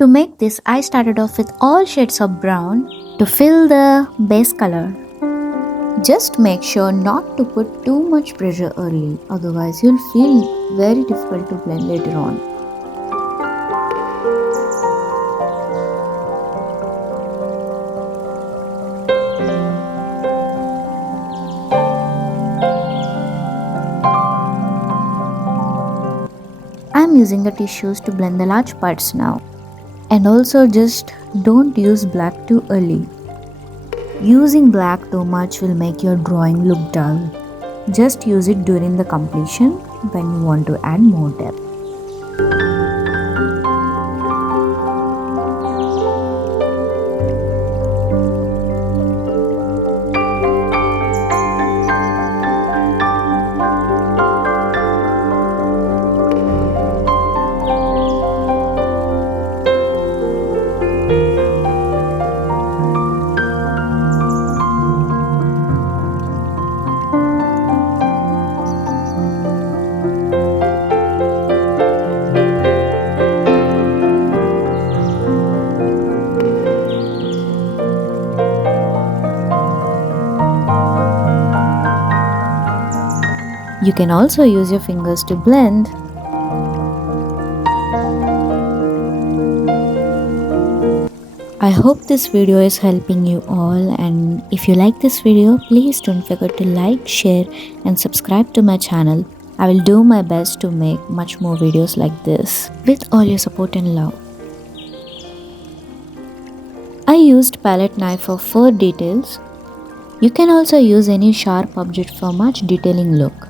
To make this, I started off with all shades of brown to fill the base color. Just make sure not to put too much pressure early, otherwise you'll feel very difficult to blend later on. I'm using the tissues to blend the large parts now. And also just don't use black too early. Using black too much will make your drawing look dull. Just use it during the completion when you want to add more depth. You can also use your fingers to blend. I hope this video is helping you all, and if you like this video, please don't forget to like, share and subscribe to my channel. I will do my best to make much more videos like this with all your support and love. I used palette knife for fur details. You can also use any sharp object for much detailing look.